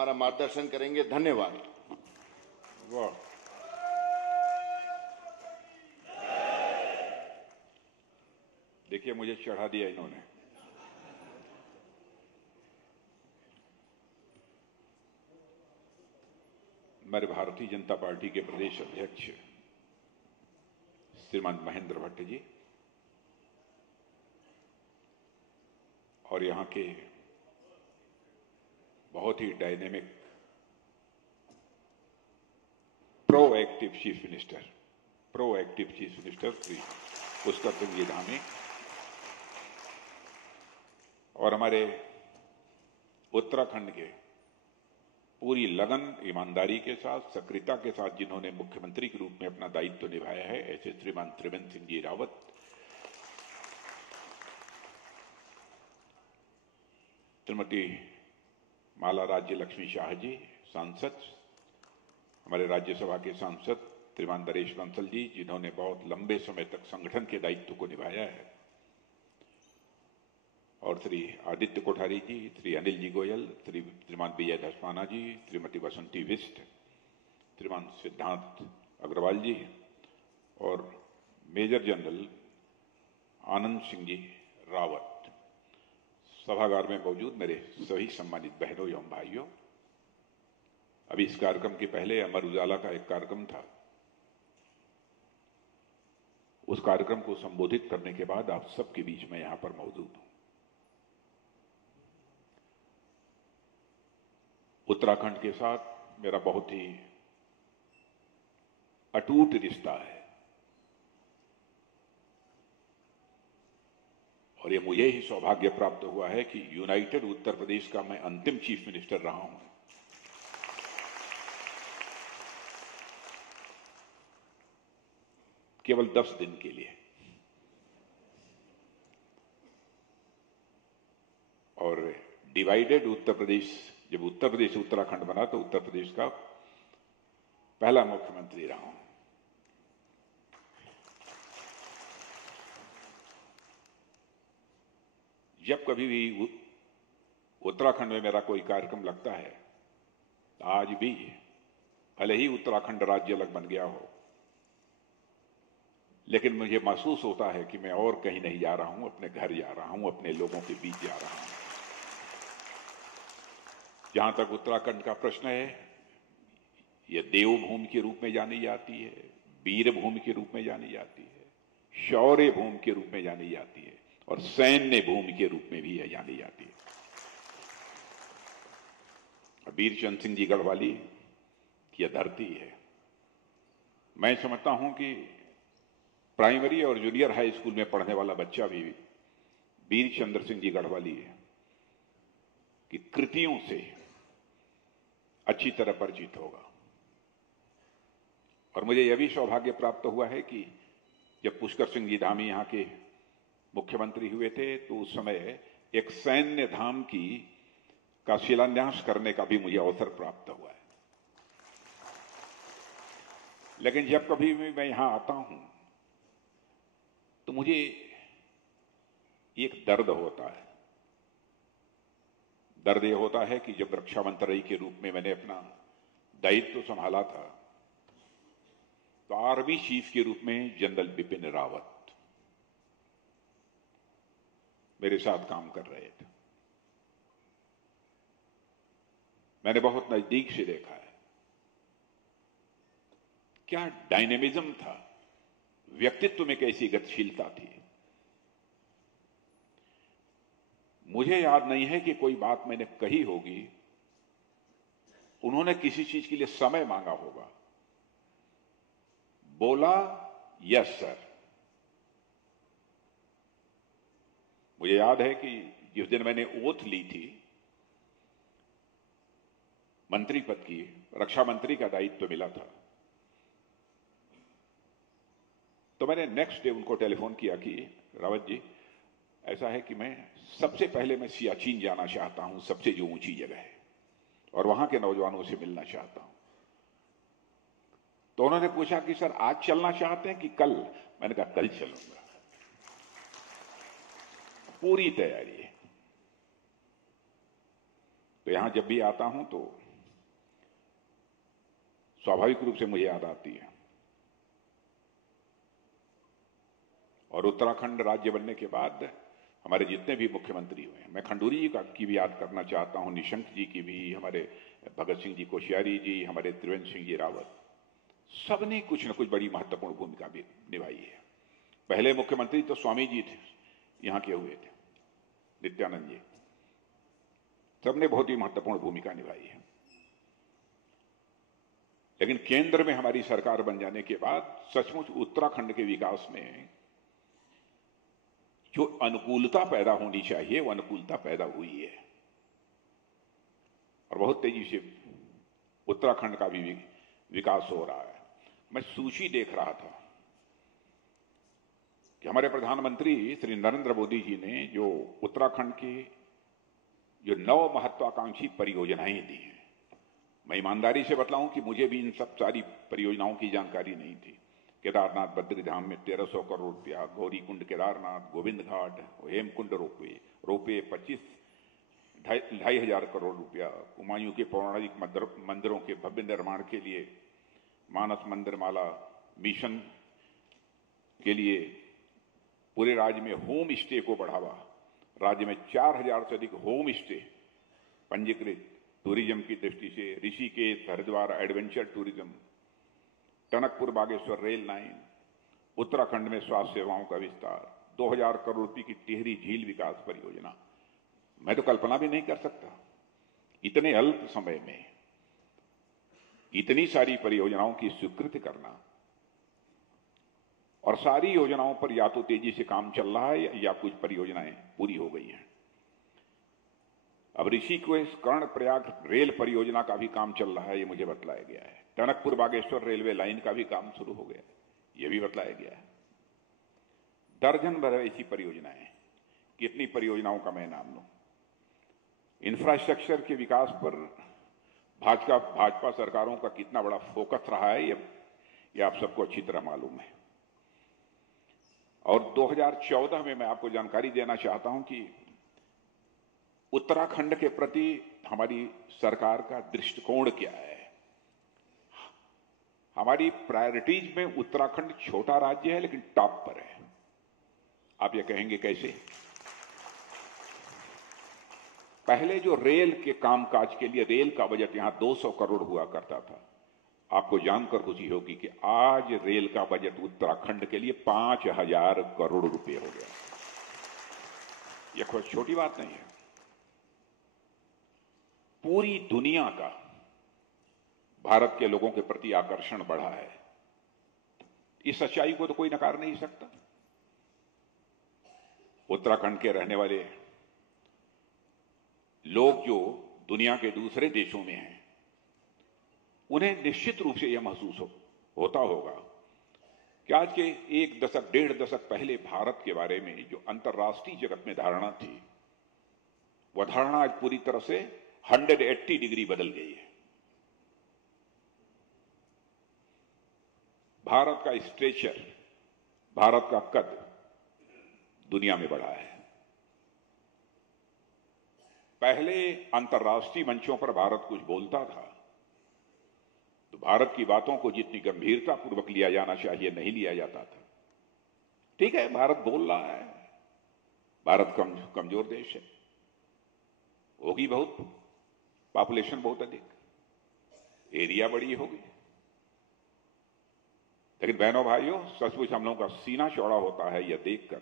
हमारा मार्गदर्शन करेंगे। धन्यवाद। वाह, देखिए मुझे चढ़ा दिया इन्होंने। हमारे भारतीय जनता पार्टी के प्रदेश अध्यक्ष श्रीमान महेंद्र भट्ट जी और यहां के बहुत ही dynamic proactive chief minister Shri Pushkar Singh ji Dhami और हमारे उत्तराखंड के पूरी लगन, ईमानदारी के साथ, सक्रियता के साथ जिन्होंने मुख्यमंत्री के रूप में अपना दायित्व निभाया है, ऐसे श्रीमान त्रिवेंद्र सिंह जी रावत, श्रीमती माला राज्य लक्ष्मी शाह जी सांसद, हमारे राज्यसभा के सांसद श्रीमान नरेश बंसल जी जिन्होंने बहुत लंबे समय तक संगठन के दायित्व को निभाया है, और श्री आदित्य कोठारी जी, श्री अनिल जी गोयल, श्रीमान विजय धस्माना जी, श्रीमती बसंती बिष्ट, श्रीमान सिद्धांत अग्रवाल जी और मेजर जनरल आनंद सिंह जी रावत, सभागार में मौजूद मेरे सभी सम्मानित बहनों एवं भाइयों। अभी इस कार्यक्रम के पहले अमर उजाला का एक कार्यक्रम था, उस कार्यक्रम को संबोधित करने के बाद आप सबके बीच में यहां पर मौजूद हूं। उत्तराखंड के साथ मेरा बहुत ही अटूट रिश्ता है और ये मुझे ही सौभाग्य प्राप्त हुआ है कि यूनाइटेड उत्तर प्रदेश का मैं अंतिम चीफ मिनिस्टर रहा हूं। केवल 10 दिन के लिए, और डिवाइडेड उत्तर प्रदेश, जब उत्तर प्रदेश उत्तराखंड बना तो उत्तर प्रदेश का पहला मुख्यमंत्री रहा हूं। जब कभी भी उत्तराखंड में मेरा कोई कार्यक्रम लगता है, आज भी भले ही उत्तराखंड राज्य अलग बन गया हो, लेकिन मुझे महसूस होता है कि मैं और कहीं नहीं जा रहा हूं, अपने घर जा रहा हूं, अपने लोगों के बीच जा रहा हूं। जहां तक उत्तराखंड का प्रश्न है, यह देवभूमि के रूप में जानी जाती है, वीर भूमि के रूप में जानी जाती है, शौर्य भूमि के रूप में जानी जाती है और सैन्य भूमि के रूप में भी यह जानी जाती है। वीर चंद सिंह जी गढ़वाली की यह धरती है। मैं समझता हूं कि प्राइमरी और जूनियर हाई स्कूल में पढ़ने वाला बच्चा भी वीर चंद्र सिंह जी गढ़वाली की कृतियों से अच्छी तरह परिचित होगा। और मुझे यह भी सौभाग्य प्राप्त हुआ है कि जब पुष्कर सिंह जी धामी यहां के मुख्यमंत्री हुए थे तो उस समय एक सैन्य धाम का शिलान्यास करने का भी मुझे अवसर प्राप्त हुआ है। लेकिन जब कभी भी मैं यहां आता हूं तो मुझे एक दर्द होता है। दर्द यह होता है कि जब रक्षा मंत्री के रूप में मैंने अपना दायित्व संभाला था तो आर्मी चीफ के रूप में जनरल बिपिन रावत मेरे साथ काम कर रहे थे। मैंने बहुत नजदीक से देखा है क्या डायनेमिज्म था, व्यक्तित्व में कैसी गतिशीलता थी। मुझे याद नहीं है कि कोई बात मैंने कही होगी, उन्होंने किसी चीज के लिए समय मांगा होगा, बोला यस सर। मुझे याद है कि जिस दिन मैंने ओथ ली थी मंत्री पद की, रक्षा मंत्री का दायित्व मिला था, तो मैंने नेक्स्ट डे उनको टेलीफोन किया कि रावत जी, ऐसा है कि मैं सबसे पहले मैं सियाचिन जाना चाहता हूं, सबसे जो ऊंची जगह है, और वहां के नौजवानों से मिलना चाहता हूं। तो उन्होंने पूछा कि सर आज चलना चाहते हैं कि कल? मैंने कहा कल चलूंगा, पूरी तैयारी है। तो यहां जब भी आता हूं तो स्वाभाविक रूप से मुझे याद आती है। और उत्तराखंड राज्य बनने के बाद हमारे जितने भी मुख्यमंत्री हुए, मैं खंडूरी जी की भी याद करना चाहता हूं, निशंक जी की भी, हमारे भगत सिंह जी कोश्यारी जी, हमारे त्रिवेंद्र सिंह जी रावत, सबने कुछ न कुछ बड़ी महत्वपूर्ण भूमिका भी निभाई है। पहले मुख्यमंत्री तो स्वामी जी थे, यहां के हुए थे, नित्यानंद जी, सबने बहुत ही महत्वपूर्ण भूमिका निभाई है। लेकिन केंद्र में हमारी सरकार बन जाने के बाद सचमुच उत्तराखंड के विकास में जो अनुकूलता पैदा होनी चाहिए वो अनुकूलता पैदा हुई है, और बहुत तेजी से उत्तराखंड का भी विकास हो रहा है। मैं सूची देख रहा था कि हमारे प्रधानमंत्री श्री नरेंद्र मोदी जी ने जो उत्तराखंड की जो 9 महत्वाकांक्षी परियोजनाएं दी हैं, मैं ईमानदारी से बतलाऊं कि मुझे भी इन सब सारी परियोजनाओं की जानकारी नहीं थी। केदारनाथ बद्रीधाम में 1300 करोड़ रुपया, गौरीकुंड केदारनाथ, गोविंद घाट, हेमकुंड रोपवे 25,500 करोड़ रुपया, हुमायूं के पौराणिक मंदिरों के भव्य निर्माण के लिए मानस मंदिर माला मिशन के लिए पूरे राज्य में होम स्टे को बढ़ावा, राज्य में 4000 से अधिक होम स्टे पंजीकृत टूरिज्म की दृष्टि से, Rishikesh Haridwar adventure tourism, Tanakpur Bageshwar rail line, Uttarakhand में स्वास्थ्य सेवाओं का विस्तार, 2000 करोड़ रुपए की टिहरी झील विकास परियोजना। मैं तो कल्पना भी नहीं कर सकता इतने अल्प समय में इतनी सारी परियोजनाओं की स्वीकृति करना, और सारी योजनाओं पर या तो तेजी से काम चल रहा है या कुछ परियोजनाएं पूरी हो गई हैं। अब ऋषिकेश कर्णप्रयाग रेल परियोजना का भी काम चल रहा है, ये मुझे बतलाया गया है। टनकपुर बागेश्वर रेलवे लाइन का भी काम शुरू हो गया, ये भी बतलाया गया है। दर्जन भर ऐसी परियोजनाएं, कितनी परियोजनाओं का मैं नाम लूं। इंफ्रास्ट्रक्चर के विकास पर भाजपा सरकारों का कितना बड़ा फोकस रहा है, ये आप सबको अच्छी तरह मालूम है। और 2014 में मैं आपको जानकारी देना चाहता हूं कि उत्तराखंड के प्रति हमारी सरकार का दृष्टिकोण क्या है। हमारी प्रायोरिटीज में उत्तराखंड छोटा राज्य है लेकिन टॉप पर है। आप ये कहेंगे कैसे? पहले जो रेल के कामकाज के लिए रेल का बजट यहां 200 करोड़ हुआ करता था, आपको जानकर खुशी होगी कि आज रेल का बजट उत्तराखंड के लिए 5000 करोड़ रुपए हो गया। यह कोई छोटी बात नहीं है। पूरी दुनिया का भारत के लोगों के प्रति आकर्षण बढ़ा है, इस सच्चाई को तो कोई नकार नहीं सकता। उत्तराखंड के रहने वाले लोग जो दुनिया के दूसरे देशों में हैं, उन्हें निश्चित रूप से यह महसूस होता होगा कि आज के 1 दशक 1.5 दशक पहले भारत के बारे में जो अंतर्राष्ट्रीय जगत में धारणा थी, वह धारणा आज पूरी तरह से 180 डिग्री बदल गई है। भारत का स्ट्रेचर, भारत का कद दुनिया में बढ़ा है। पहले अंतर्राष्ट्रीय मंचों पर भारत कुछ बोलता था तो भारत की बातों को जितनी गंभीरता पूर्वक लिया जाना चाहिए नहीं लिया जाता था। ठीक है, भारत बोल रहा है, भारत कमजोर देश है, होगी बहुत, पॉपुलेशन बहुत अधिक, एरिया बड़ी होगी, लेकिन बहनों भाइयों, सचमुच हम लोगों का सीना चौड़ा होता है यह देखकर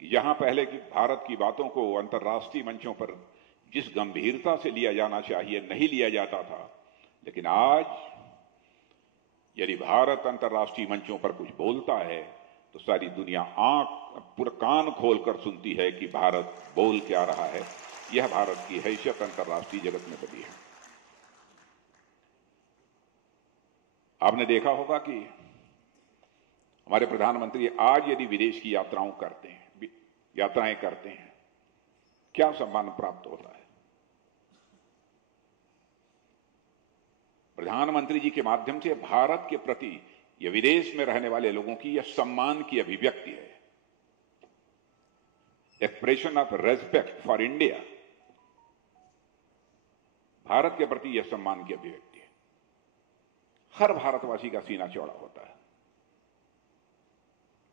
कि यहां पहले की भारत की बातों को अंतर्राष्ट्रीय मंचों पर जिस गंभीरता से लिया जाना चाहिए नहीं लिया जाता था, लेकिन आज यदि भारत अंतर्राष्ट्रीय मंचों पर कुछ बोलता है तो सारी दुनिया पूरा कान खोलकर सुनती है कि भारत बोल क्या रहा है। यह भारत की हैसियत अंतर्राष्ट्रीय जगत में बनी है। आपने देखा होगा कि हमारे प्रधानमंत्री आज यदि विदेश की यात्राएं करते हैं, क्या सम्मान प्राप्त होता है? प्रधानमंत्री जी के माध्यम से भारत के प्रति यह विदेश में रहने वाले लोगों की यह सम्मान की अभिव्यक्ति है, expression of respect for India. Bharat के प्रति यह सम्मान की अभिव्यक्ति है। हर भारतवासी का सीना चौड़ा होता है।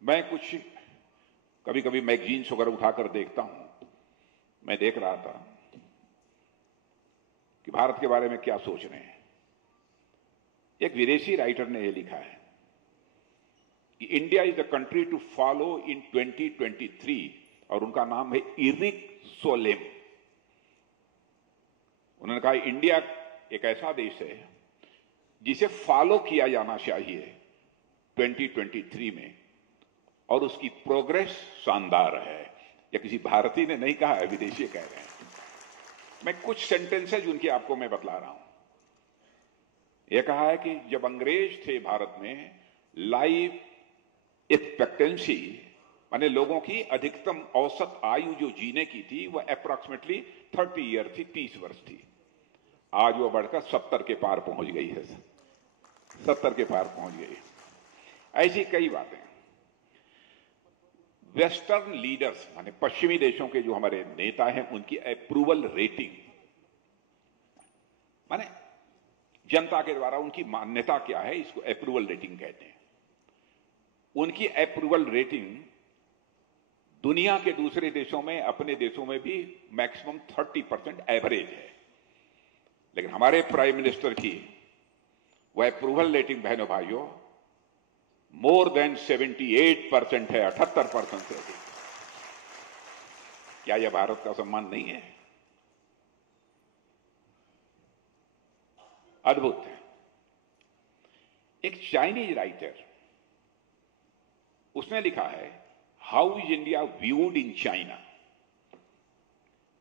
मैं कुछ कभी कभी मैगजीन्स वगैरह उठाकर देखता हूं। मैं देख रहा था कि भारत के बारे में क्या सोच रहे हैं। एक विदेशी राइटर ने यह लिखा है कि India is the country to follow in 2023, और उनका नाम है इरिक सोलेम। उन्होंने कहा इंडिया एक ऐसा देश है जिसे फॉलो किया जाना चाहिए 2023 में, और उसकी प्रोग्रेस शानदार है। या किसी भारतीय ने नहीं कहा है, विदेशी कह रहे हैं। मैं कुछ सेंटेंसेज उनकी आपको मैं बतला रहा हूं। यह कहा है कि जब अंग्रेज थे भारत में, लाइफ एक्सपेक्टेंसी माने लोगों की अधिकतम औसत आयु जो जीने की थी वह अप्रॉक्सीमेटली 30 ईयर थी, 30 वर्ष थी। आज वो बढ़कर 70 के पार पहुंच गई है, 70 के पार पहुंच गई। ऐसी कई बातें। वेस्टर्न लीडर्स माने पश्चिमी देशों के जो हमारे नेता हैं, उनकी अप्रूवल रेटिंग माने जनता के द्वारा उनकी मान्यता क्या है, इसको अप्रूवल रेटिंग कहते हैं। उनकी अप्रूवल रेटिंग दुनिया के दूसरे देशों में, अपने देशों में भी मैक्सिमम 30% एवरेज है। लेकिन हमारे प्राइम मिनिस्टर की वह अप्रूवल रेटिंग बहनों भाइयों मोर देन 78% है, 78% से अधिक। क्या यह भारत का सम्मान नहीं है? अद्भुत है। एक चाइनीज राइटर, उसने लिखा है how is India viewed in China,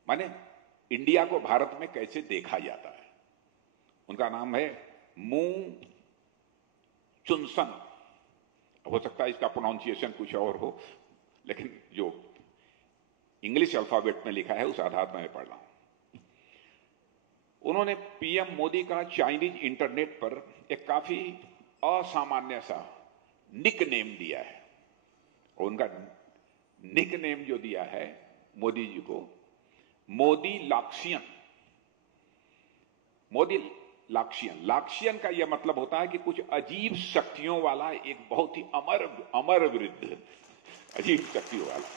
माने इंडिया को भारत में कैसे देखा जाता है। उनका नाम है मू चुनसन। हो सकता है इसका प्रोनाउंसिएशन कुछ और हो, लेकिन जो इंग्लिश अल्फाबेट में लिखा है उस आधार पर मैं पढ़ रहा हूं। उन्होंने पीएम मोदी का चाइनीज इंटरनेट पर एक काफी असामान्य सा निक नेम दिया है। और उनका निक नेम जो दिया है मोदी जी को, मोदी लाक्सियन। मोदी लाक्सियन, लाक्सियन का यह मतलब होता है कि कुछ अजीब शक्तियों वाला एक बहुत ही अमर वृद्ध, अजीब शक्तियों वाला।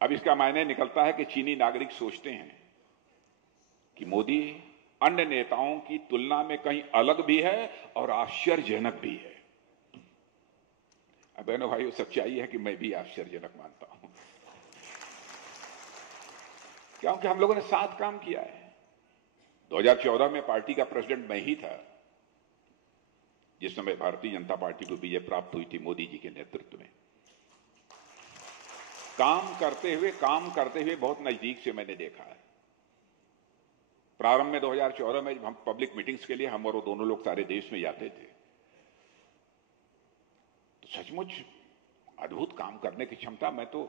अब इसका मायने निकलता है कि चीनी नागरिक सोचते हैं कि मोदी अन्य नेताओं की तुलना में कहीं अलग भी है और आश्चर्यजनक भी है। अब बहनों भाइयों, सच्चाई है कि मैं भी आश्चर्यजनक मानता हूं, क्योंकि हम लोगों ने साथ काम किया है। 2014 में पार्टी का प्रेसिडेंट मैं ही था, जिस समय भारतीय जनता पार्टी को विजय प्राप्त हुई थी मोदी जी के नेतृत्व में। काम करते हुए बहुत नजदीक से मैंने देखा है। प्रारंभ में 2014 में जब हम पब्लिक मीटिंग्स के लिए हम और वो दोनों लोग सारे देश में जाते थे, तो सचमुच अद्भुत काम करने की क्षमता। मैं तो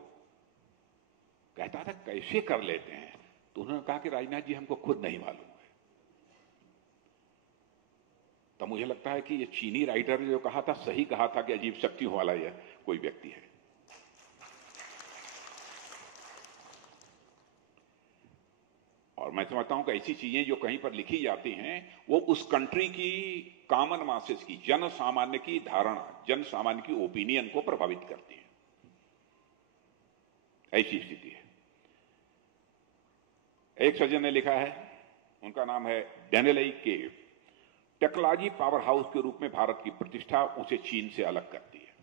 कहता था कैसे कर लेते हैं, तो उन्होंने कहा कि राजनाथ जी हमको खुद नहीं मालूम है। तो मुझे लगता है कि ये चीनी राइटर ने जो कहा था सही कहा था कि अजीब शक्तियों वाला यह कोई व्यक्ति है। और मैं समझता हूं कि ऐसी चीजें जो कहीं पर लिखी जाती हैं वो उस कंट्री की कॉमन मासेस की, जन सामान्य की धारणा, जन सामान्य की ओपिनियन को प्रभावित करती है। ऐसी स्थिति है। एक सज्जन ने लिखा है, उनका नाम है डेनियल केव। टेक्नोलॉजी पावर हाउस के रूप में भारत की प्रतिष्ठा उसे चीन से अलग करती है।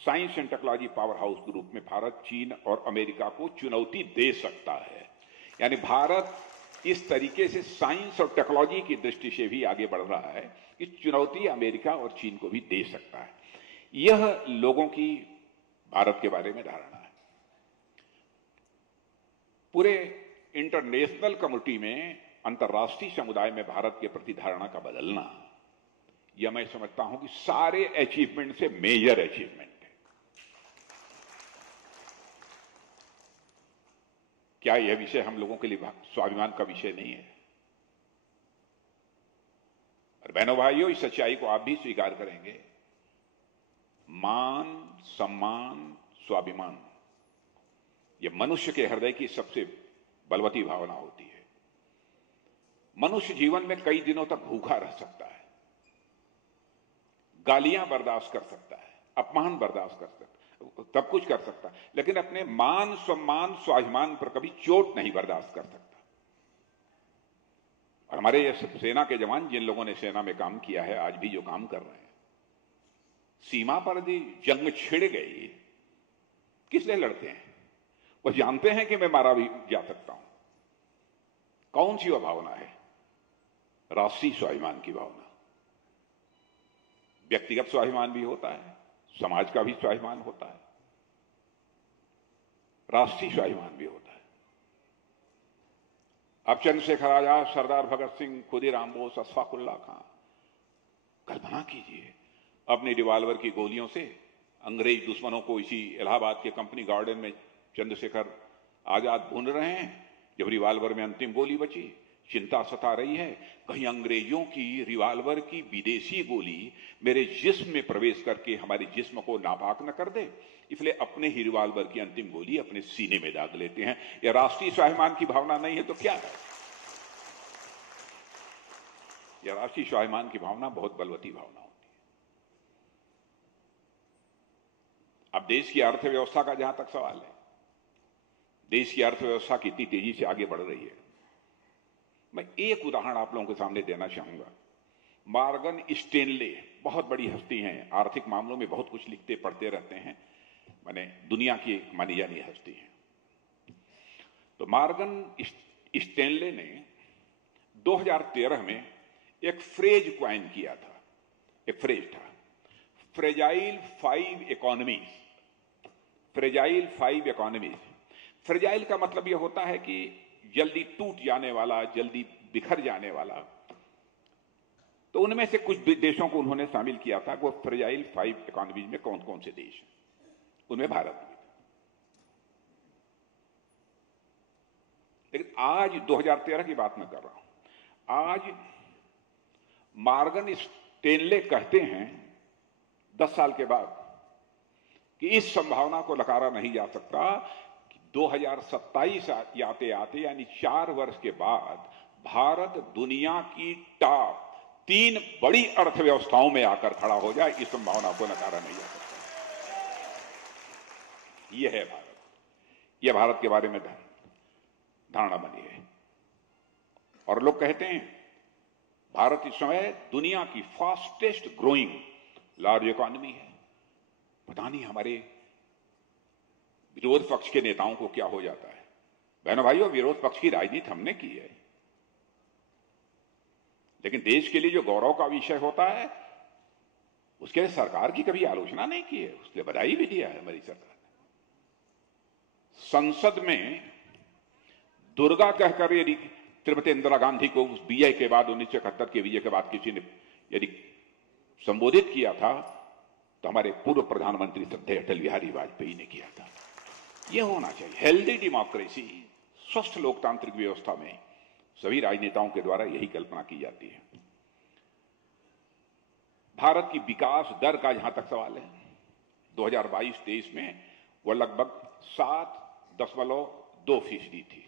Science and technology power house के रूप में भारत चीन और अमेरिका को चुनौती दे सकता है। यानी भारत इस तरीके से साइंस और टेक्नोलॉजी की दृष्टि से भी आगे बढ़ रहा है कि चुनौती अमेरिका और चीन को भी दे सकता है। यह लोगों की भारत के बारे में धारणा है। पूरे इंटरनेशनल कम्युनिटी में, अंतर्राष्ट्रीय समुदाय में भारत के प्रति धारणा का बदलना, यह मैं समझता हूं कि सारे अचीवमेंट से मेजर अचीवमेंट है। क्या यह विषय हम लोगों के लिए स्वाभिमान का विषय नहीं है? और बहनों भाइयों, इस सच्चाई को आप भी स्वीकार करेंगे। मान, सम्मान, स्वाभिमान, यह मनुष्य के हृदय की सबसे बलवती भावना होती है। मनुष्य जीवन में कई दिनों तक भूखा रह सकता है, गालियां बर्दाश्त कर सकता है, अपमान बर्दाश्त कर सकता है, सब कुछ कर सकता है, लेकिन अपने मान सम्मान स्वाभिमान पर कभी चोट नहीं बर्दाश्त कर सकता। और हमारे ये सेना के जवान, जिन लोगों ने सेना में काम किया है, आज भी जो काम कर रहे हैं, सीमा पर यदि जंग छिड़ गई, किस लिए लड़ते हैं? वो जानते हैं कि मैं मारा भी जा सकता हूं। कौन सी वो भावना है? राष्ट्रीय स्वाभिमान की भावना। व्यक्तिगत स्वाभिमान भी होता है, समाज का भी स्वाभिमान होता है, राष्ट्रीय स्वाभिमान भी होता है। अब चंद्रशेखर आजाद, सरदार भगत सिंह, खुदीराम बोस, अशफाक उल्लाह खां, कल्पना कीजिए अपनी रिवाल्वर की गोलियों से अंग्रेज दुश्मनों को इसी इलाहाबाद के कंपनी गार्डन में चंद्रशेखर आजाद भून रहे हैं। जब रिवाल्वर में अंतिम गोली बची, चिंता सता रही है, कहीं अंग्रेजों की रिवाल्वर की विदेशी गोली मेरे जिस्म में प्रवेश करके हमारे जिस्म को नापाक न कर दे, इसलिए अपने ही रिवाल्वर की अंतिम गोली अपने सीने में दाग लेते हैं। यह राष्ट्रीय स्वाभिमान की भावना नहीं है तो क्या है? यह राष्ट्रीय स्वाभिमान की भावना बहुत बलवती भावना होती है। अब देश की अर्थव्यवस्था का जहां तक सवाल है, देश की अर्थव्यवस्था कितनी तेजी से आगे बढ़ रही है, मैं एक उदाहरण आप लोगों के सामने देना चाहूंगा। मॉर्गन स्टैनले बहुत बड़ी हस्ती हैं, आर्थिक मामलों में बहुत कुछ लिखते पढ़ते रहते हैं, माने दुनिया की मानी जानी हस्ती है। तो मॉर्गन स्टैनले ने 2013 में एक फ्रेज क्वाइन किया था। एक फ्रेज था, fragile 5 economies. Fragile 5 economies. Fragile का मतलब यह होता है कि जल्दी टूट जाने वाला, जल्दी बिखर जाने वाला। तो उनमें से कुछ देशों को उन्होंने शामिल किया था। वो फ्रेजाइल 5 इकोनॉमीज में कौन कौन से देश हैं, उनमें भारत भी। लेकिन आज 2013 की बात मैं कर रहा हूं। आज मॉर्गन स्टैनले कहते हैं 10 साल के बाद कि इस संभावना को नकारा नहीं जा सकता कि 2027 आते आते यानी 4 वर्ष के बाद भारत दुनिया की टॉप 3 बड़ी अर्थव्यवस्थाओं में आकर खड़ा हो जाए। इस संभावना को नकारा नहीं जा सकता। यह है भारत। यह भारत के बारे में धारणा बनी है। और लोग कहते हैं भारत इस समय दुनिया की फास्टेस्ट ग्रोइंग लार्ज इकोनॉमी है। पता नहीं हमारे विरोध पक्ष के नेताओं को क्या हो जाता है। बहनों भाइयों, विरोध पक्ष की राजनीति हमने की है, लेकिन देश के लिए जो गौरव का विषय होता है उसके लिए सरकार की कभी आलोचना नहीं की है, उसके लिए बधाई भी दिया है हमारी सरकार ने। संसद में दुर्गा कहकर यदि श्रीमती इंदिरा गांधी को उस विजय के बाद 1971 के विजय के बाद किसी ने यदि संबोधित किया था तो हमारे पूर्व प्रधानमंत्री श्रद्धेय अटल बिहारी वाजपेयी ने किया था। यह होना चाहिए। हेल्दी डेमोक्रेसी, स्वस्थ लोकतांत्रिक व्यवस्था में सभी राजनेताओं के द्वारा यही कल्पना की जाती है। भारत की विकास दर का जहां तक सवाल है, 2022-23 में वह लगभग 7.2% थी।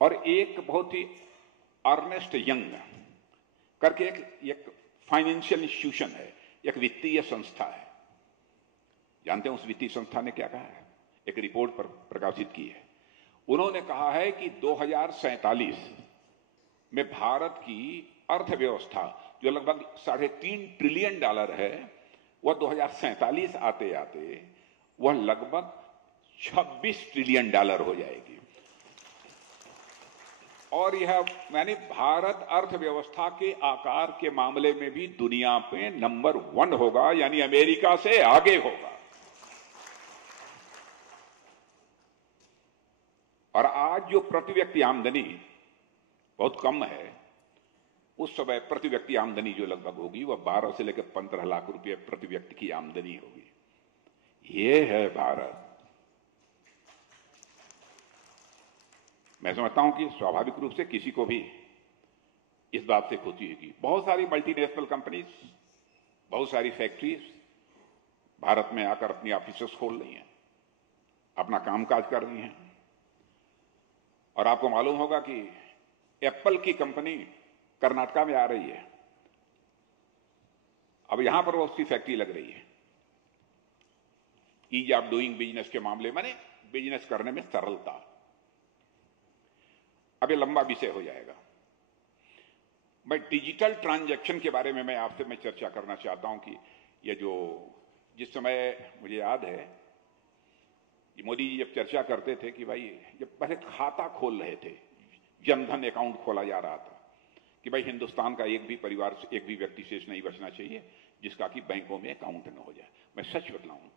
और एक बहुत ही अर्नेस्ट यंग करके एक फाइनेंशियल इंस्टीट्यूशन है, एक वित्तीय संस्था है। जानते हैं उस वित्तीय संस्था ने क्या कहा है? एक रिपोर्ट पर प्रकाशित की है। उन्होंने कहा है कि 2047 में भारत की अर्थव्यवस्था जो लगभग $3.5 ट्रिलियन है, वह 2047 आते आते वह लगभग $26 ट्रिलियन हो जाएगी। और यह यानी भारत अर्थव्यवस्था के आकार के मामले में भी दुनिया पे नंबर 1 होगा, यानी अमेरिका से आगे होगा। और आज जो प्रति व्यक्ति आमदनी बहुत कम है, उस समय प्रति व्यक्ति आमदनी जो लगभग होगी वह 12 से लेकर 15 लाख रुपए प्रति व्यक्ति की आमदनी होगी। यह है भारत। मैं समझता हूं कि स्वाभाविक रूप से किसी को भी इस बात से खुशी होगी। बहुत सारी मल्टीनेशनल कंपनीज, बहुत सारी फैक्ट्रीज भारत में आकर अपनी ऑफिसेस खोल रही हैं, अपना कामकाज कर रही हैं। और आपको मालूम होगा कि एप्पल की कंपनी कर्नाटका में आ रही है। अब यहां पर वो उसकी फैक्ट्री लग रही है। ईज ऑफ डूइंग बिजनेस के मामले में बिजनेस करने में सरलता। अब ये लंबा विषय हो जाएगा। मैं डिजिटल ट्रांजैक्शन के बारे में मैं आपसे मैं चर्चा करना चाहता हूं कि ये जो जिस समय मुझे याद है मोदी जी जब चर्चा करते थे कि भाई जब पहले खाता खोल रहे थे, जनधन अकाउंट खोला जा रहा था कि भाई हिंदुस्तान का एक भी परिवार, एक भी व्यक्ति शेष नहीं बचना चाहिए जिसका कि बैंकों में अकाउंट न हो जाए। मैं सच बतलाऊं,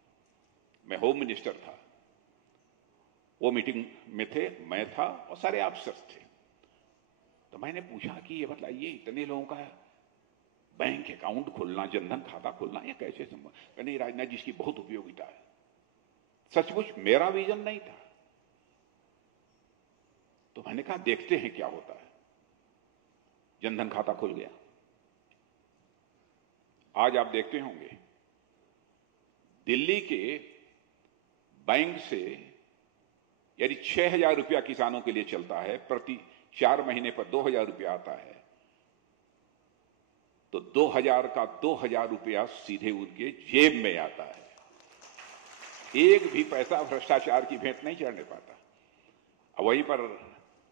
मैं होम मिनिस्टर था, वो मीटिंग में थे, मैं था और सारे अफसर थे। तो मैंने पूछा कि ये बताइए इतने लोगों का बैंक अकाउंट खोलना, जनधन खाता खोलना, ये कैसे संभव? नहीं राजनाथ जी, इसकी बहुत उपयोगिता है। सचमुच मेरा विजन नहीं था। तो मैंने कहा देखते हैं क्या होता है। जनधन खाता खुल गया। आज आप देखते होंगे दिल्ली के बैंक से यदि 6,000 रुपया किसानों के लिए चलता है, प्रति 4 महीने पर 2,000 रुपया आता है, तो 2,000 का 2,000 रुपया सीधे उनके जेब में आता है। एक भी पैसा भ्रष्टाचार की भेंट नहीं चढ़ने पाता। अब वहीं पर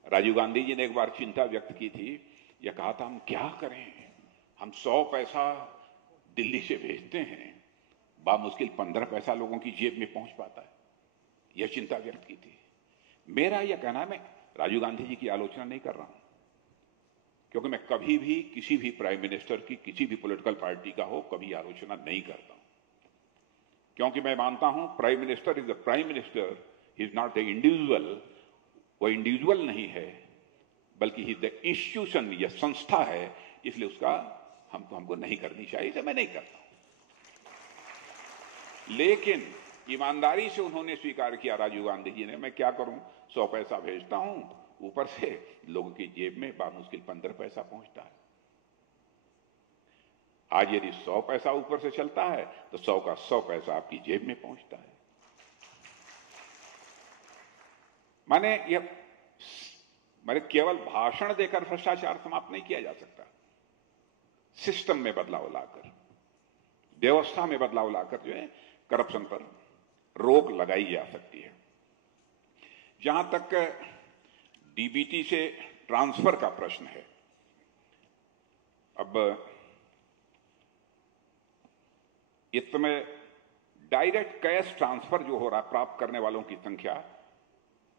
राजीव गांधी जी ने एक बार चिंता व्यक्त की थी, यह कहा था हम क्या करें, हम 100 पैसा दिल्ली से भेजते हैं, बामुश्किल 15 पैसा लोगों की जेब में पहुंच पाता है। यह चिंता व्यक्त की थी। मेरा यह कहना है, मैं राजीव गांधी जी की आलोचना नहीं कर रहा हूं, क्योंकि मैं कभी भी किसी भी प्राइम मिनिस्टर की, किसी भी पॉलिटिकल पार्टी का हो, कभी आलोचना नहीं करता हूं, क्योंकि मैं मानता हूं prime minister is the prime minister, he is not a individual. वो इंडिविजुअल नहीं है, बल्कि ही द इंस्टीट्यूशन, यह संस्था है, इसलिए उसका हमको नहीं करनी चाहिए, तो मैं नहीं करता हूं। लेकिन ईमानदारी से उन्होंने स्वीकार किया, राजीव गांधी जी ने, मैं क्या करूं, 100 पैसा भेजता हूं, ऊपर से लोगों की जेब में बामुश्किल 15 पैसा पहुंचता है। आज यदि 100 पैसा ऊपर से चलता है तो 100 का 100 पैसा आपकी जेब में पहुंचता है। माने केवल भाषण देकर भ्रष्टाचार समाप्त नहीं किया जा सकता। सिस्टम में बदलाव लाकर, व्यवस्था में बदलाव लाकर जो है करप्शन पर रोक लगाई जा सकती है। जहां तक डीबीटी से ट्रांसफर का प्रश्न है, अब इस समय डायरेक्ट कैश ट्रांसफर जो हो रहा है, प्राप्त करने वालों की संख्या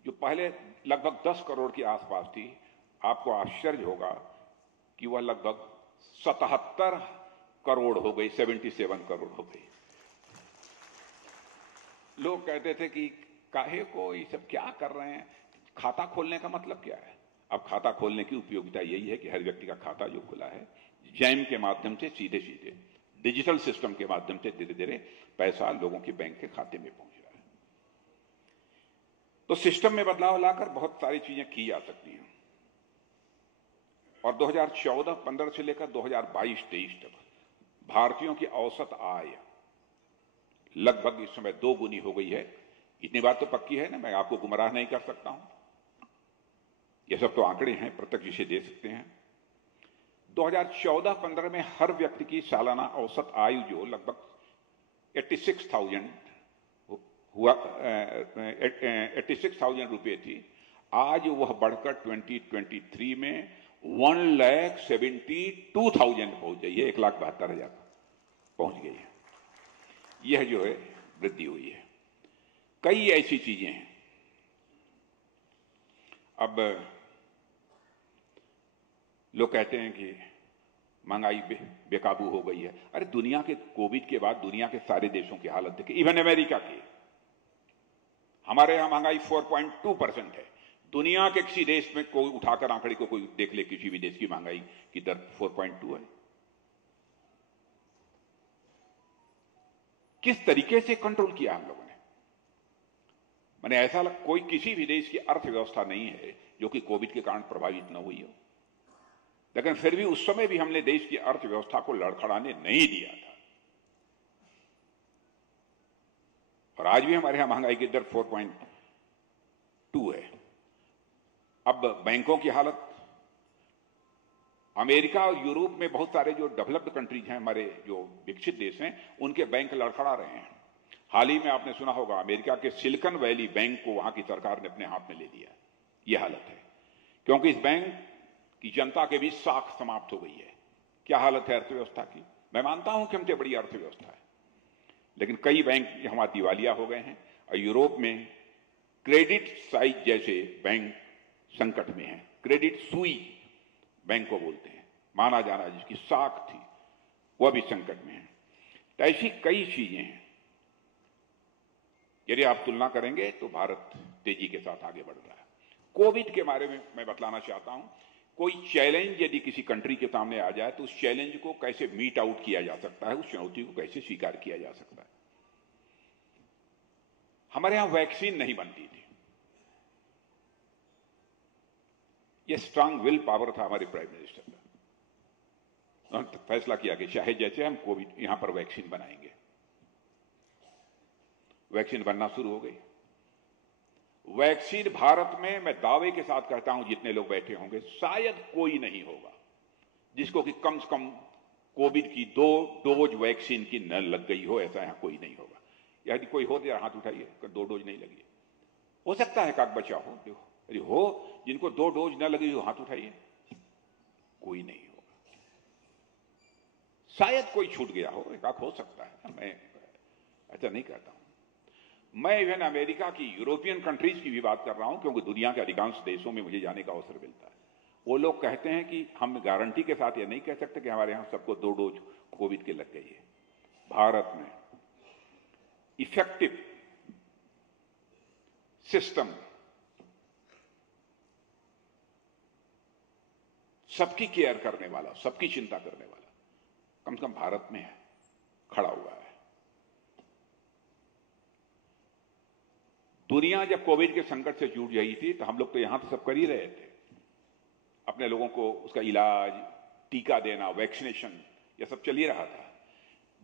जो पहले लगभग 10 करोड़ के आसपास थी, आपको आश्चर्य होगा कि वह लगभग 77 करोड़ हो गई, 77 करोड़ हो गई। लोग कहते थे कि काहे को ये सब क्या कर रहे हैं, खाता खोलने का मतलब क्या है? अब खाता खोलने की उपयोगिता यही है कि हर व्यक्ति का खाता जो खुला है, जैम के माध्यम से सीधे सीधे डिजिटल सिस्टम के माध्यम से धीरे धीरे पैसा लोगों के बैंक के खाते में पहुंच रहा है। तो सिस्टम में बदलाव लाकर बहुत सारी चीजें की जा सकती हैं। और 2014-15 से लेकर 2022-23 तक भारतीयों की औसत आय लगभग इस समय 2 गुनी हो गई है। इतनी बात तो पक्की है ना, मैं आपको गुमराह नहीं कर सकता हूं। ये सब तो आंकड़े हैं, प्रत्यक्ष से दे सकते हैं। 2014-15 में हर व्यक्ति की सालाना औसत आयु जो लगभग 86,000 हुआ, 86,000 रुपये थी, आज वह बढ़कर 2023 में 1,72,000 पहुंच गई है, 1,72,000 पहुंच गई है। यह जो है वृद्धि हुई है। कई ऐसी चीजें हैं। अब लोग कहते हैं कि महंगाई बेकाबू हो गई है। अरे दुनिया के, कोविड के बाद दुनिया के सारे देशों की हालत देखिए, इवन अमेरिका की। हमारे यहां महंगाई 4.2% है। दुनिया के किसी देश में कोई उठाकर आंकड़े को कोई देख ले, किसी भी देश की महंगाई की दर 4.2 है। किस तरीके से कंट्रोल किया हम लोगों ने? मैंने ऐसा कोई किसी भी देश की अर्थव्यवस्था नहीं है जो कि कोविड के कारण प्रभावित न हुई हो, लेकिन फिर भी उस समय भी हमने देश की अर्थव्यवस्था को लड़खड़ाने नहीं दिया था। और आज भी हमारे यहां महंगाई की दर 4.2 है। अब बैंकों की हालत, अमेरिका और यूरोप में बहुत सारे जो डेवलप्ड कंट्रीज हैं, हमारे जो विकसित देश हैं, उनके बैंक लड़खड़ा रहे हैं। हाल ही में आपने सुना होगा अमेरिका के सिलिकॉन वैली बैंक को वहां की सरकार ने अपने हाथ में ले लिया। यह हालत है क्योंकि इस बैंक की जनता के बीच साख समाप्त हो गई है। क्या हालत है अर्थव्यवस्था की। मैं मानता हूं कि हमसे बड़ी अर्थव्यवस्था है, लेकिन कई बैंक हमारे दिवालिया हो गए हैं और यूरोप में क्रेडिट साइज जैसे बैंक संकट में है। क्रेडिट सुई बैंक को बोलते हैं, माना जाना जिसकी साख थी, वह भी संकट में है। तो ऐसी कई चीजें हैं। यदि आप तुलना करेंगे तो भारत तेजी के साथ आगे बढ़ रहा है। कोविड के बारे में मैं बतलाना चाहता हूं। कोई चैलेंज यदि किसी कंट्री के सामने आ जाए तो उस चैलेंज को कैसे मीट आउट किया जा सकता है, उस चुनौती को कैसे स्वीकार किया जा सकता है। हमारे यहां वैक्सीन नहीं बनती थी। यह स्ट्रांग विल पावर था हमारे प्राइम मिनिस्टर का। उन्होंने फैसला किया कि चाहे जैसे हम कोविड यहां पर वैक्सीन बनाएंगे। वैक्सीन बनना शुरू हो गई। वैक्सीन भारत में, मैं दावे के साथ कहता हूं, जितने लोग बैठे होंगे शायद कोई नहीं होगा जिसको कि कम से कम कोविड की 2 डोज वैक्सीन की न लग गई हो। ऐसा यहां कोई नहीं होगा। यदि कोई हो तो हाथ उठाइए, 2 डोज नहीं लगी। हो सकता है काक बचा हो, यदि हो जिनको 2 डोज न लगी हो हाथ उठाइए। कोई नहीं होगा। शायद कोई छूट गया हो, एकाक हो सकता है, मैं ऐसा नहीं कहता हूं। मैं इवन अमेरिका की, यूरोपियन कंट्रीज की भी बात कर रहा हूं, क्योंकि दुनिया के अधिकांश देशों में मुझे जाने का अवसर मिलता है। वो लोग कहते हैं कि हम गारंटी के साथ ये नहीं कह सकते कि हमारे यहां सबको 2 डोज कोविड की लग गई है। भारत में इफेक्टिव सिस्टम, सबकी केयर करने वाला, सबकी चिंता करने वाला कम से कम भारत में है, खड़ा हुआ है। दुनिया जब कोविड के संकट से जूझ रही थी तो हम लोग तो यहां तो सब कर ही रहे थे, अपने लोगों को उसका इलाज, टीका देना, वैक्सीनेशन, यह सब चल ही रहा था।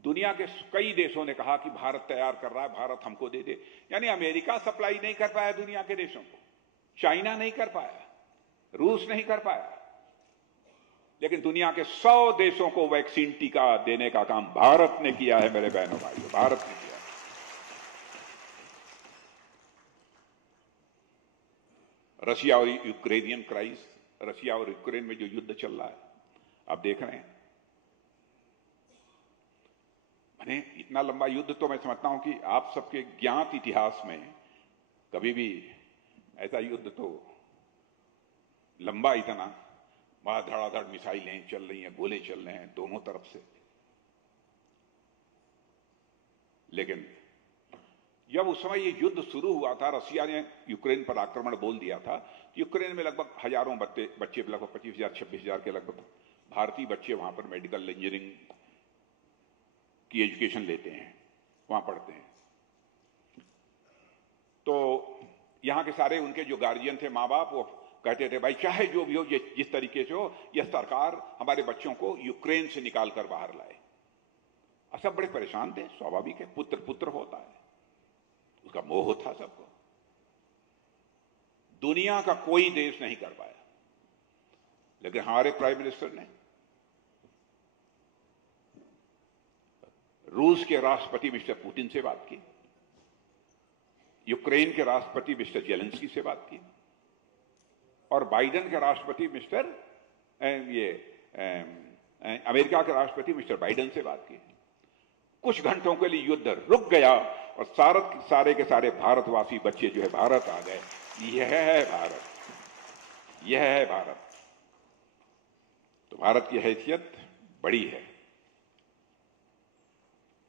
दुनिया के कई देशों ने कहा कि भारत तैयार कर रहा है, भारत हमको दे दे। यानी अमेरिका सप्लाई नहीं कर पाया दुनिया के देशों को, चाइना नहीं कर पाया, रूस नहीं कर पाया, लेकिन दुनिया के 100 देशों को वैक्सीन टीका देने का काम भारत ने किया है। मेरे बहनों भाइयों, भारत ने किया। रशिया और यूक्रेनियन क्राइसिस, रशिया और यूक्रेन में जो युद्ध चल रहा है, आप देख रहे हैं। मैंने इतना लंबा युद्ध तो मैं समझता हूं कि आप सबके ज्ञात इतिहास में कभी भी ऐसा युद्ध तो लंबा इतना, वहां धड़ाधड़ मिसाइलें चल रही हैं, गोले चल रहे हैं दोनों तरफ से। लेकिन जब उस समय ये युद्ध शुरू हुआ था, रसिया ने यूक्रेन पर आक्रमण बोल दिया था। यूक्रेन में लगभग हजारों बच्चे, लगभग 25,000 26,000 के लगभग भारतीय बच्चे वहां पर मेडिकल इंजीनियरिंग की एजुकेशन लेते हैं, वहां पढ़ते हैं। तो यहां के सारे उनके जो गार्जियन थे, माँ बाप, वो कहते थे भाई चाहे जो भी हो, जिस तरीके से हो, यह सरकार हमारे बच्चों को यूक्रेन से निकाल कर बाहर लाए। सब बड़े परेशान थे, स्वाभाविक है, पुत्र पुत्र होता है, उसका मोह था सबको। दुनिया का कोई देश नहीं कर पाया, लेकिन हमारे प्राइम मिनिस्टर ने रूस के राष्ट्रपति मिस्टर पुतिन से बात की, यूक्रेन के राष्ट्रपति मिस्टर जेलेंस्की से बात की, और बाइडेन के राष्ट्रपति अमेरिका के राष्ट्रपति मिस्टर बाइडेन से बात की। कुछ घंटों के लिए युद्ध रुक गया और सारे के सारे भारतवासी बच्चे जो है भारत आ गए। यह है भारत, यह है भारत। तो भारत की हैसियत बड़ी है।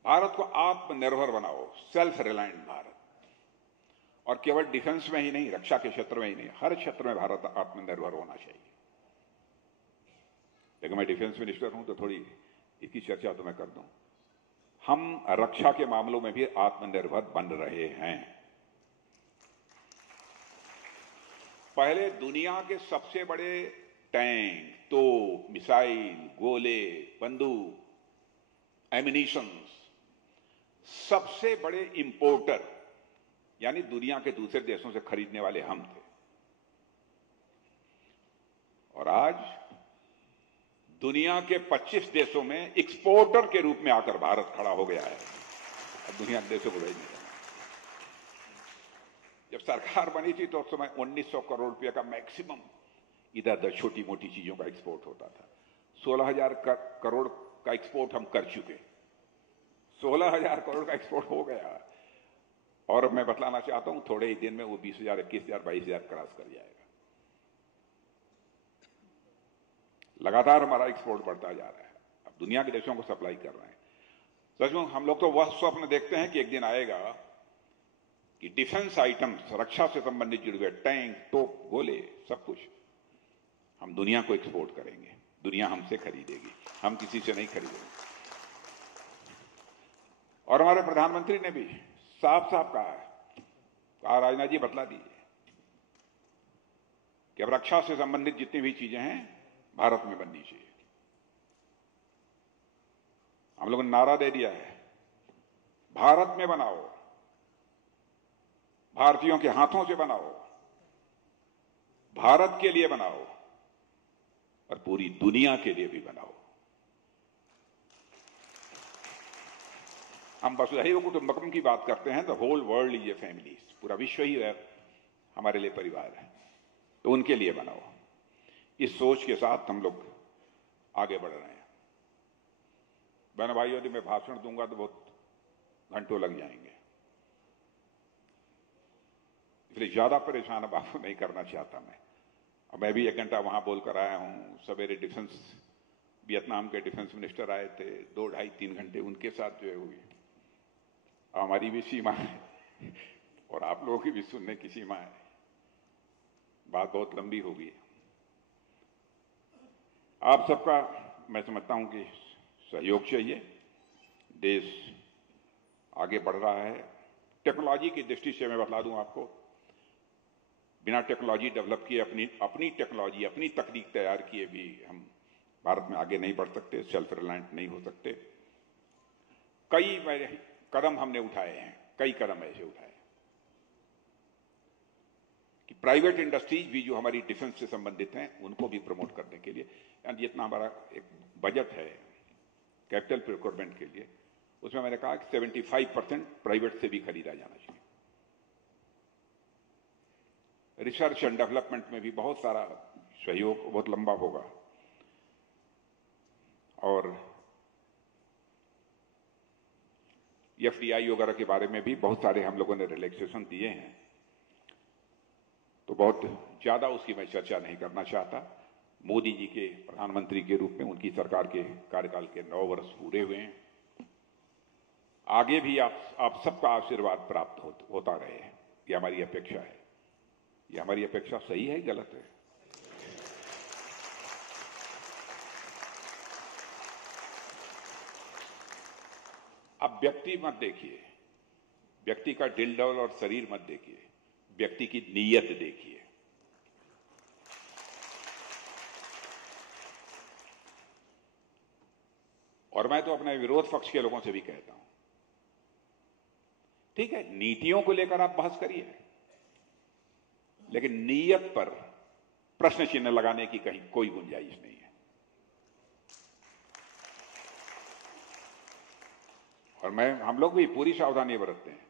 भारत को आत्मनिर्भर बनाओ, सेल्फ रिलायंट भारत। और केवल डिफेंस में ही नहीं, रक्षा के क्षेत्र में ही नहीं, हर क्षेत्र में भारत आत्मनिर्भर होना चाहिए। लेकिन मैं डिफेंस मिनिस्टर हूं तो थोड़ी इसकी चर्चा तो मैं कर दूं। हम रक्षा के मामलों में भी आत्मनिर्भर बन रहे हैं। पहले दुनिया के सबसे बड़े टैंक, तोप, मिसाइल, गोले, बंदूक, एमिनिशंस, सबसे बड़े इंपोर्टर यानी दुनिया के दूसरे देशों से खरीदने वाले हम थे। और आज दुनिया के 25 देशों में एक्सपोर्टर के रूप में आकर भारत खड़ा हो गया है। अब दुनिया के देशों को भेज नहीं रहा। जब सरकार बनी थी तो उस समय 1900 करोड़ रुपए का मैक्सिमम इधर उधर छोटी मोटी चीजों का एक्सपोर्ट होता था। 16,000 करोड़ का एक्सपोर्ट हम कर चुके। 16,000 करोड़ का एक्सपोर्ट हो गया और मैं बतलाना चाहता हूं थोड़े ही दिन में वो 20,000, 21,000, 22,000 क्रॉस कर जाएगा। लगातार हमारा एक्सपोर्ट बढ़ता जा रहा है। अब दुनिया के देशों को सप्लाई कर रहे हैं। सचमुच हम लोग तो वह स्वप्न देखते हैं कि एक दिन आएगा कि डिफेंस आइटम्स, रक्षा से संबंधित जुड़े हुए टैंक, तोप, गोले, सब कुछ हम दुनिया को एक्सपोर्ट करेंगे। दुनिया हमसे खरीदेगी, हम किसी से नहीं खरीदेंगे। और हमारे प्रधानमंत्री ने भी साफ साफ कहा राजनाथ जी बतला दीजिए कि अब रक्षा से संबंधित जितनी भी चीजें हैं भारत में बननी चाहिए। हम लोगों ने नारा दे दिया है, भारत में बनाओ, भारतीयों के हाथों से बनाओ, भारत के लिए बनाओ और पूरी दुनिया के लिए भी बनाओ। हम वसुधैव कुटुंबकम की बात करते हैं, the whole world is a family. पूरा विश्व ही है हमारे लिए परिवार है, तो उनके लिए बनाओ। इस सोच के साथ हम लोग आगे बढ़ रहे हैं। बहन भाइयों, यदि मैं भाषण दूंगा तो बहुत घंटों लग जाएंगे, इसलिए ज्यादा परेशान अब आपको नहीं करना चाहता मैं भी 1 घंटा वहां बोलकर आया हूं। सवेरे वियतनाम के डिफेंस मिनिस्टर आए थे, 2, 2.5, 3 घंटे उनके साथ जो है हुई। हमारी भी सीमा है और आप लोगों की भी सुनने की सीमा है। बात बहुत लंबी होगी। आप सबका मैं समझता हूं कि सहयोग चाहिए। देश आगे बढ़ रहा है। टेक्नोलॉजी की दृष्टि से मैं बता दूं आपको, बिना टेक्नोलॉजी डेवलप किए, अपनी टेक्नोलॉजी, अपनी तकनीक तैयार किए भी हम भारत में आगे नहीं बढ़ सकते, सेल्फ रिलायंट नहीं हो सकते। कई कदम हमने उठाए हैं, कई कदम ऐसे उठाए कि प्राइवेट इंडस्ट्रीज भी जो हमारी डिफेंस से संबंधित हैं उनको भी प्रमोट करने के लिए, जितना हमारा एक बजट है कैपिटल प्रोक्योरमेंट के लिए, उसमें मैंने कहा कि 75% प्राइवेट से भी खरीदा जाना चाहिए। रिसर्च एंड डेवलपमेंट में भी बहुत सारा सहयोग बहुत लंबा होगा। और FDI वगैरह के बारे में भी बहुत सारे हम लोगों ने रिलैक्सेशन दिए हैं, तो बहुत ज्यादा उसकी मैं चर्चा नहीं करना चाहता। मोदी जी के प्रधानमंत्री के रूप में उनकी सरकार के कार्यकाल के 9 वर्ष पूरे हुए हैं। आगे भी आप सबका आशीर्वाद प्राप्त होता रहे, ये हमारी अपेक्षा है। ये हमारी अपेक्षा सही है, गलत है? अब व्यक्ति मत देखिए, व्यक्ति का दिल डौल और शरीर मत देखिए, व्यक्ति की नीयत देखिए। और मैं तो अपने विरोध पक्ष के लोगों से भी कहता हूं, ठीक है, नीतियों को लेकर आप बहस करिए, लेकिन नीयत पर प्रश्न चिन्ह लगाने की कहीं कोई गुंजाइश नहीं है। और हम लोग भी पूरी सावधानी बरतते हैं।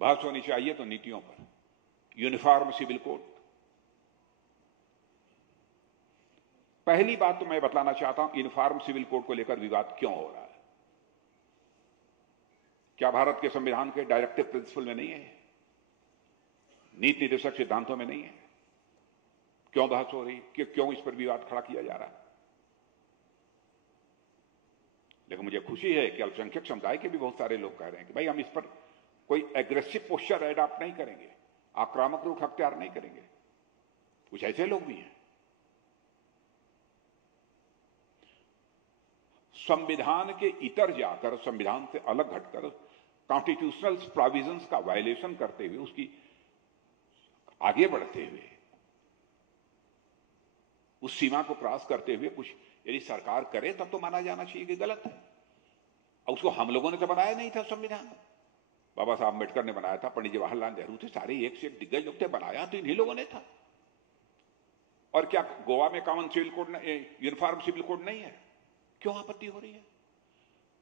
बहस होनी चाहिए तो नीतियों पर। यूनिफॉर्म सिविल कोड, पहली बात तो मैं बतलाना चाहता हूं, यूनिफॉर्म सिविल कोड को लेकर विवाद क्यों हो रहा है? क्या भारत के संविधान के डायरेक्टिव प्रिंसिपल में नहीं है? नीति निर्देशक सिद्धांतों में नहीं है? क्यों बहस हो रही? क्यों इस पर विवाद खड़ा किया जा रहा है? लेकिन मुझे खुशी है कि अल्पसंख्यक समुदाय के भी बहुत सारे लोग कह रहे हैं कि भाई हम इस पर कोई एग्रेसिव पोस्चर एडॉप्ट नहीं करेंगे, आक्रामक रूप अख्तियार नहीं करेंगे। कुछ ऐसे लोग भी हैं। संविधान के इतर जाकर, संविधान से अलग हटकर, कॉन्स्टिट्यूशनल प्रोविजंस का वायलेशन करते हुए, उसकी आगे बढ़ते हुए, उस सीमा को क्रॉस करते हुए कुछ यदि सरकार करे तब तो माना जाना चाहिए कि गलत है। और उसको हम लोगों ने तो बनाया नहीं था संविधान, बाबा साहब अम्बेडकर ने बनाया था, पंडित जवाहरलाल नेहरू थे, सारे एक से एक दिग्गज लोग थे, बनाया तो इन्हीं लोगों ने था। और क्या गोवा में common civil code, uniform civil code नहीं है? क्यों आपत्ति हो रही है?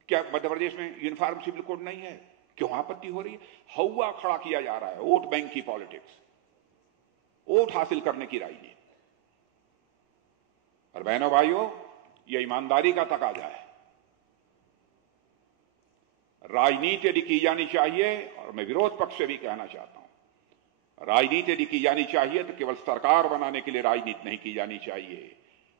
क्या मध्य प्रदेश में यूनिफॉर्म सिविल कोड नहीं है? क्यों आपत्ति हो रही है? हवा खड़ा किया जा रहा है, वोट बैंक की पॉलिटिक्स, वोट हासिल करने की राजनीति। और बहनों भाइयों, यह ईमानदारी का तकाजा है। राजनीति यदि की जानी चाहिए, और मैं विरोध पक्ष से भी कहना चाहता हूं, राजनीति यदि की जानी चाहिए तो केवल सरकार बनाने के लिए राजनीति नहीं की जानी चाहिए।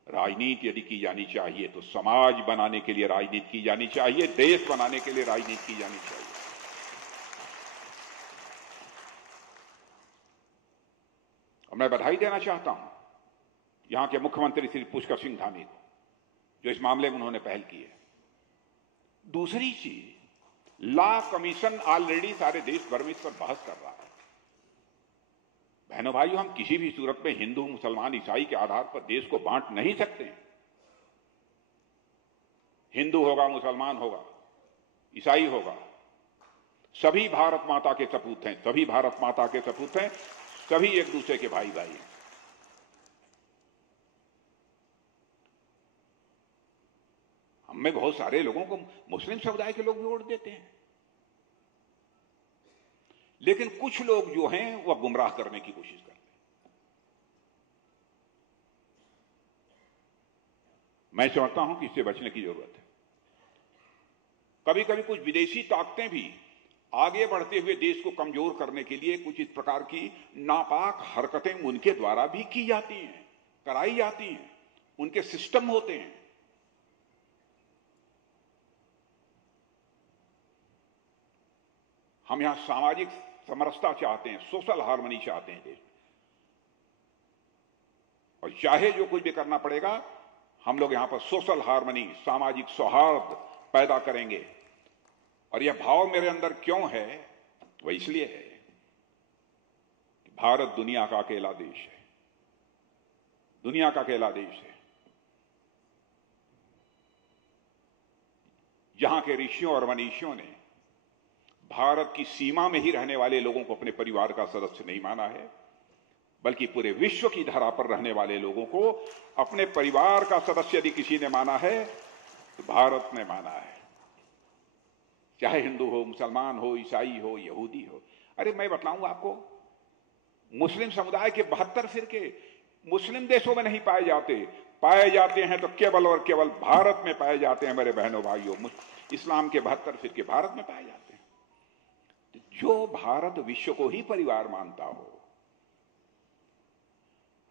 राजनीति यदि की जानी चाहिए तो समाज बनाने के लिए राजनीति की जानी चाहिए, देश बनाने के लिए राजनीति की जानी चाहिए। और मैं बधाई देना चाहता हूं यहां के मुख्यमंत्री श्री पुष्कर सिंह धामी को, जो इस मामले में उन्होंने पहल की है। दूसरी चीज, लॉ कमीशन ऑलरेडी सारे देश भर में इस पर बहस कर रहा है। बहनों भाइयों, हम किसी भी सूरत में हिंदू, मुसलमान, ईसाई के आधार पर देश को बांट नहीं सकते। हिंदू होगा, मुसलमान होगा, ईसाई होगा, सभी भारत माता के सपूत हैं, सभी भारत माता के सपूत हैं, सभी एक दूसरे के भाई भाई हैं। हमें बहुत सारे लोगों को, मुस्लिम समुदाय के लोग भी वोट देते हैं, लेकिन कुछ लोग जो हैं वह गुमराह करने की कोशिश करते हैं। मैं समझता हूं कि इससे बचने की जरूरत है। कभी कभी कुछ विदेशी ताकतें भी आगे बढ़ते हुए देश को कमजोर करने के लिए कुछ इस प्रकार की नापाक हरकतें उनके द्वारा भी की जाती हैं, कराई जाती हैं, उनके सिस्टम होते हैं। हम यहां सामाजिक समरसता चाहते हैं, सोशल हार्मनी चाहते हैं देश में, और चाहे जो कुछ भी करना पड़ेगा, हम लोग यहां पर सोशल हार्मनी, सामाजिक सौहार्द पैदा करेंगे। और यह भाव मेरे अंदर क्यों है? वह इसलिए है कि भारत दुनिया का अकेला देश है, दुनिया का अकेला देश है जहां के ऋषियों और मनीषियों ने भारत की सीमा में ही रहने वाले लोगों को अपने परिवार का सदस्य नहीं माना है, बल्कि पूरे विश्व की धरा पर रहने वाले लोगों को अपने परिवार का सदस्य यदि किसी ने माना है तो भारत ने माना है। चाहे हिंदू हो, मुसलमान हो, ईसाई हो, यहूदी हो। अरे मैं बतलाऊं आपको, मुस्लिम समुदाय के 72 फिरके मुस्लिम देशों में नहीं पाए जाते, पाए जाते हैं तो केवल और केवल भारत में पाए जाते हैं। मेरे बहनों भाइयों, इस्लाम के 72 फिरके भारत में पाए जाते हैं। जो भारत विश्व को ही परिवार मानता हो,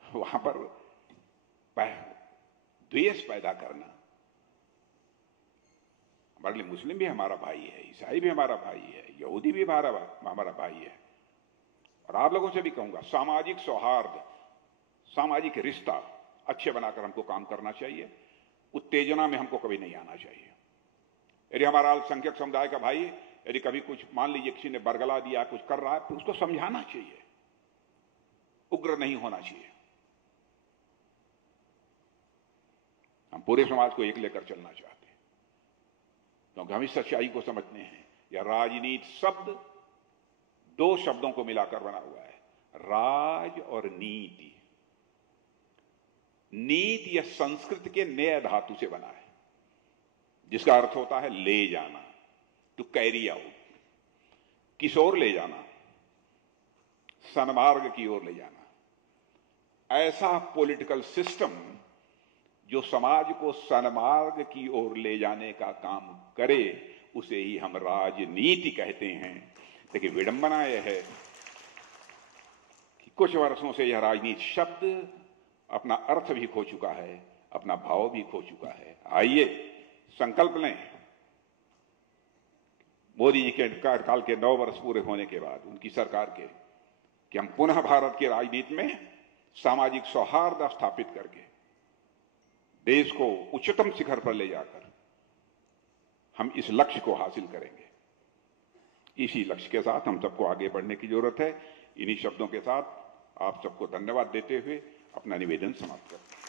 वहां पर द्वेष पैदा करना, हमारे लिए मुस्लिम भी हमारा भाई है, ईसाई भी हमारा भाई है, यहूदी भी हमारा भाई है। और आप लोगों से भी कहूंगा, सामाजिक सौहार्द, सामाजिक रिश्ता अच्छे बनाकर हमको काम करना चाहिए। उत्तेजना में हमको कभी नहीं आना चाहिए। यदि हमारा अल्पसंख्यक समुदाय का भाई यदि कभी कुछ, मान लीजिए किसी ने बरगला दिया, कुछ कर रहा है, तो उसको समझाना चाहिए, उग्र नहीं होना चाहिए। हम पूरे समाज को एक लेकर चलना चाहते हैं, क्योंकि हम इस सच्चाई को समझते हैं। यह राजनीति शब्द 2 शब्दों को मिलाकर बना हुआ है, राज और नीति। नीति यह संस्कृत के नए धातु से बना है, जिसका अर्थ होता है ले जाना, टू कैरी आउट, किस ओर ले जाना, सन्मार्ग की ओर ले जाना। ऐसा पॉलिटिकल सिस्टम जो समाज को सन्मार्ग की ओर ले जाने का काम करे, उसे ही हम राजनीति कहते हैं। लेकिन विडंबना यह है कि कुछ वर्षों से यह राजनीति शब्द अपना अर्थ भी खो चुका है, अपना भाव भी खो चुका है। आइए संकल्प लें, मोदी जी के कार्यकाल के 9 वर्ष पूरे होने के बाद उनकी सरकार के, कि हम पुनः भारत की राजनीति में सामाजिक सौहार्द स्थापित करके देश को उच्चतम शिखर पर ले जाकर हम इस लक्ष्य को हासिल करेंगे। इसी लक्ष्य के साथ हम सबको आगे बढ़ने की जरूरत है। इन्हीं शब्दों के साथ आप सबको धन्यवाद देते हुए अपना निवेदन समाप्त करते हैं।